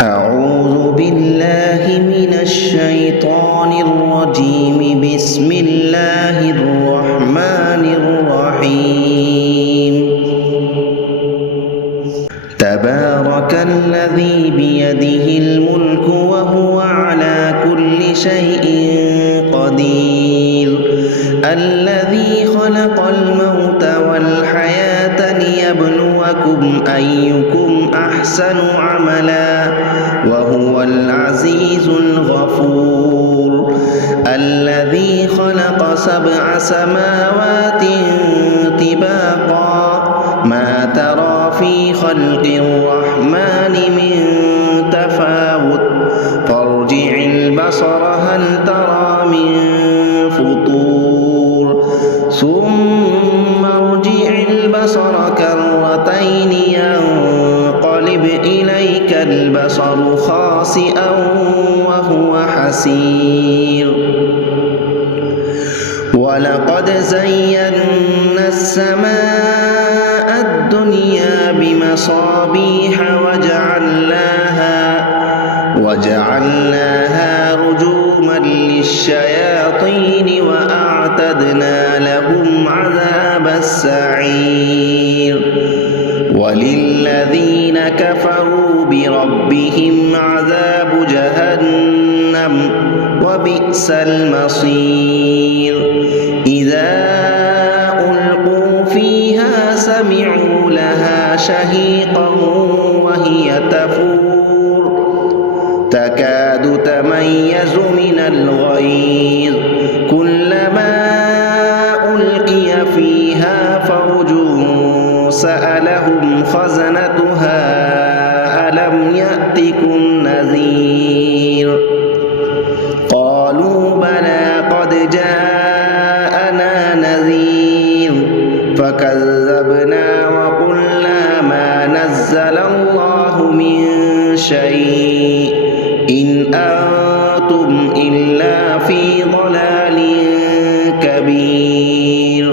أعوذ بالله من الشيطان الرجيم. بسم الله الرحمن الرحيم. تبارك الذي بيده الملك وهو على كل شيء قدير. الذي خلق الموت والحياة ليبلوكم أيكم أحسن عملا وهو العزيز الغفور. الذي خلق 7 سماوات طباقا ما ترى في خلق الرحمن من تفاوت فارجع البصر هل ترى من فطور ثم ارجع البصر كرتين ينقلب إليك البصر خاسئا وهو حسير. ولقد زينا السماء الدنيا بمصابيح وجعلناها رجوما للشياطين وأعتدنا لهم عذاب السعير. وللذين كفروا بربهم عذاب جهنم وبئس المصير. إذا ألقوا فيها سمعوا لها شهيقا وهي تفور تكاد تميز من الغيظ كلما ألقي فيها فوج سألهم خزنتها ألم يأتكم نذير قالوا بلى قد جاءنا نذير فكذبنا وقلنا ما نزل الله من شيء إن أنتم إلا في ضلال كبير.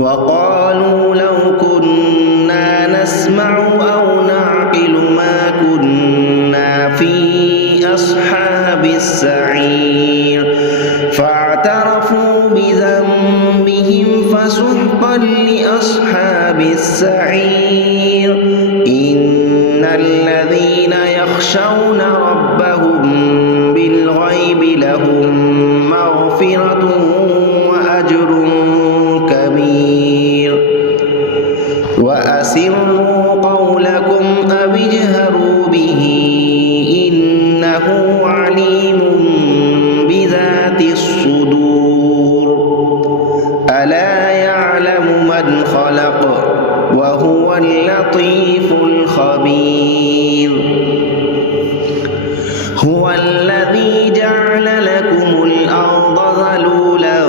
وقالوا لو كنا نسمع أو نعقل ما كنا في أصحاب السعير فاعترفوا بذنبهم فسحقا لأصحاب السعير. إن الذين يخشون ربهم بالغيب لهم مغفرة وأجر كبير. وأسروا قولكم أو اجهروا به إنه عليم بذات الصدور. ألا يعلم من خلق وهو اللطيف الخبير. هو الذي جعل لكم الأرض ذلولا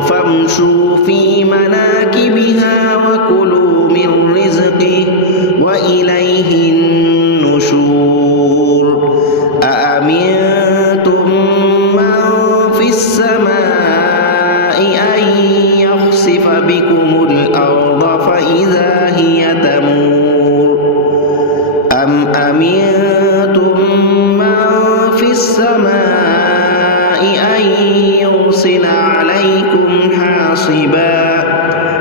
فامشوا في مناكبها وكلوا من رزقه وإليه النشور. أأمنتم من في السماء أن يخسف بكم الأرض فإذا هي تمور أم أمنتم من في السماء أن يرسل عليكم حاصبا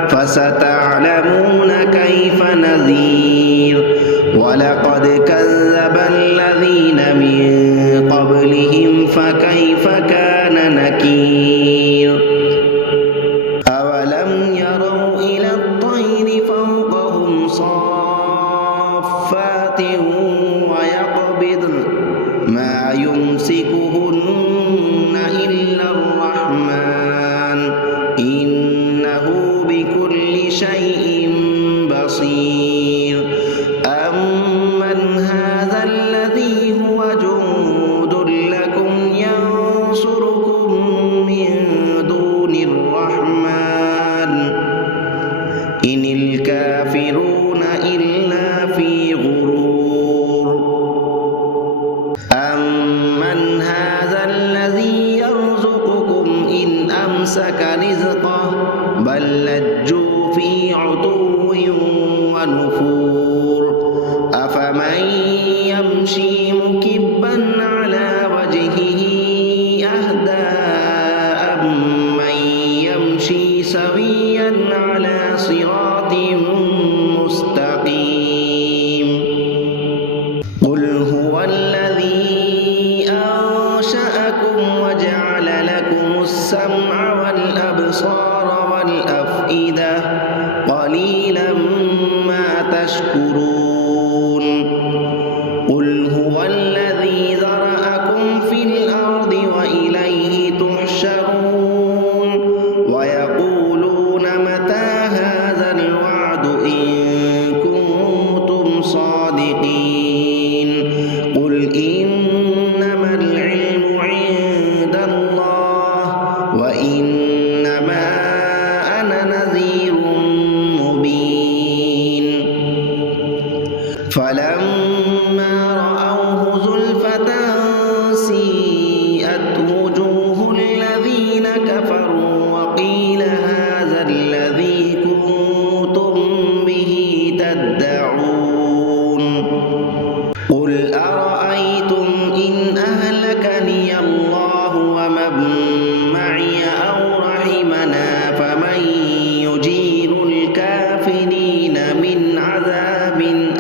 فستعلمون كيف نذير. ولقد كذب الذين من قبلهم فكيف كان نكير. أولم يروا إلى الطير فوقهم صافات ويقبضن ما يمسكهن إلا الرحمن إنه بكل شيء بصير. أمن هذا الذي هو جند لكم ينصركم من دون الرحمن إن الكافرون إلا في غرور. أمن هذا الذي يرزقكم إن أمسك رزقه بل لجوا في عتو ونفور. أفمن أفمن يمشي مكبا على وجهه أهدى أمن يمشي سويا على صراط مستقيم قل هو الذي أنشأكم وجعل لكم السمع والأبصار والأفئدة قليلا ما تشكرون قل هو الذي ذرأكم في الأرض وإليه تحشرون ويقولون متى هذا الوعد إن كنتم صادقين قل إنما العلم عند الله وإنما أنا نذير مبين فلما رأوه زلفة سيئت وجوه الذين كفروا وقيل هذا الذي كنتم به تدعون قل أرأيتم إن أهلكني الله ومن معي أو رحمنا فمن يجير الكافرين من عذاب